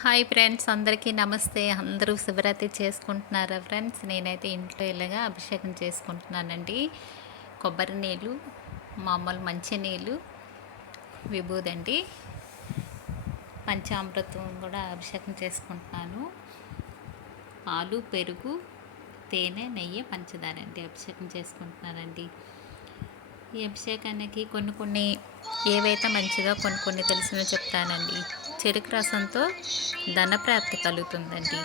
Hi friends అందరికీ నమస్తే. అందరూ శివరాత్రి చేసుకుంటున్నారా ఫ్రెండ్స్? నేనైతే ఇంట్లో ఇలాగా అభిషేకం చేసుకుంటున్నానండి. కొబ్బరి నీళ్ళు మామూలు మంచి నీళ్ళు విభూదండి. పంచామృతం కూడా అభిషేకం చేసుకుంటున్నాను. పాలు పెరుగు తేనె నెయ్యి పంచదార అండి అభిషేకం చేసుకుంటున్నానండి. ఈ అభిషేకానికి కొన్ని కొన్ని ఏవైతే మంచిదో కొన్ని కొన్ని తెలిసిన చెప్తానండి. చెరుకు రసంతో ధనప్రాప్తి కలుగుతుందండి.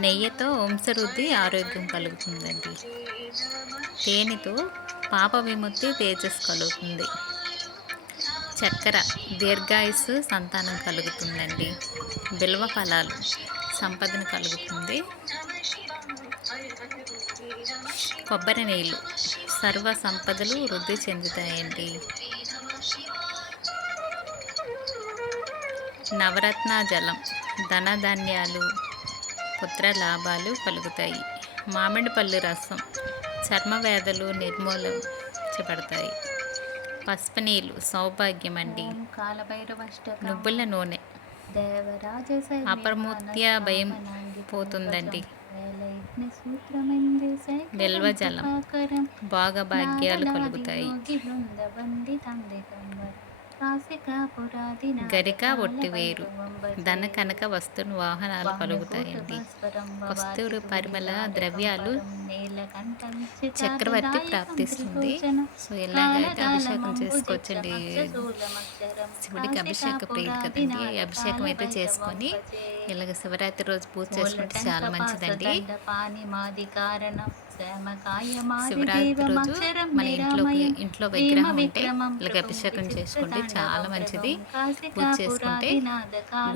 నెయ్యితో వంశవృద్ధి ఆరోగ్యం కలుగుతుందండి. తేనెతో పాప విముక్తి తేజస్ కలుగుతుంది. చక్కెర దీర్ఘాయుస్సు సంతానం కలుగుతుందండి. బిల్వ ఫలాలు సంపదను కలుగుతుంది. కొబ్బరి నీళ్ళు సర్వ సంపదలు వృద్ధి చెందుతాయండి. నవరత్న జలం ధనధాన్యాలు పుత్ర లాభాలు కలుగుతాయి. మామిడిపల్లి రసం చర్మ వ్యాధులు నిర్మూలించబడతాయి పసుపు నీళ్ళు సౌభాగ్యం అండి. నువ్వుల నూనె. అపరమూర్త్య భయం పోతుందండి. నిల్వ జలం భాగభాగ్యాలు కలుగుతాయి. గరిక ఒట్టివేరు ధన కనక వస్తువును వాహనాలు కలుగుతాయండి వస్తువులు పరిమళ ద్రవ్యాలు చక్రవర్తి ప్రాప్తిస్తుంది. సో ఎలాగైతే అభిషేకం చేసుకోవచ్చండి. శివుడికి అభిషేక ప్రీతి కదండి అభిషేకం అయితే చేసుకొని ఇలాగ శివరాత్రి రోజు పూజ చేసుకుంటే చాలా మంచిదండి. శివరాత్రి రోజు మన ఇంట్లో ఇంట్లో విగ్రహం ఉంటే ఇలాగ అభిషేకం చేసుకుంటే చాలా మంచిది. పూజ చేసుకుంటే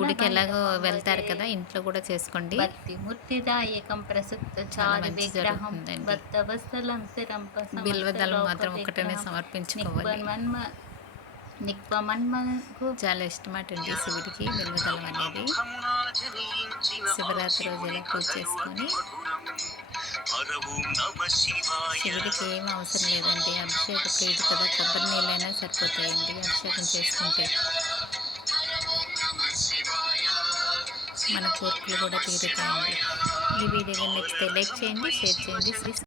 గుడికి ఎలాగో వెళ్తారు కదా ఇంట్లో కూడా చేసుకోండి. చాలా మంచి జరుగుతుందండి. బిల్వదళం మాత్రం ఒకటనే సమర్పించుకోవాలి. చాలా ఇష్టమాట అండి శివుడికి బిల్వదళం అనేది. శివరాత్రి రోజు ఇలా పూజ చేసుకొని శివుడికి ఏం అవసరం లేదండి. అభిషేక ప్రీతి కదా. కొబ్బరి నీళ్ళైనా సరిపోతాయండి. అభిషేకం చేసుకుంటే మన కోరికలు కూడా తీరుతాయండి. ఈ వీడియో నచ్చితే లైక్ చేయండి షేర్ చేయండి.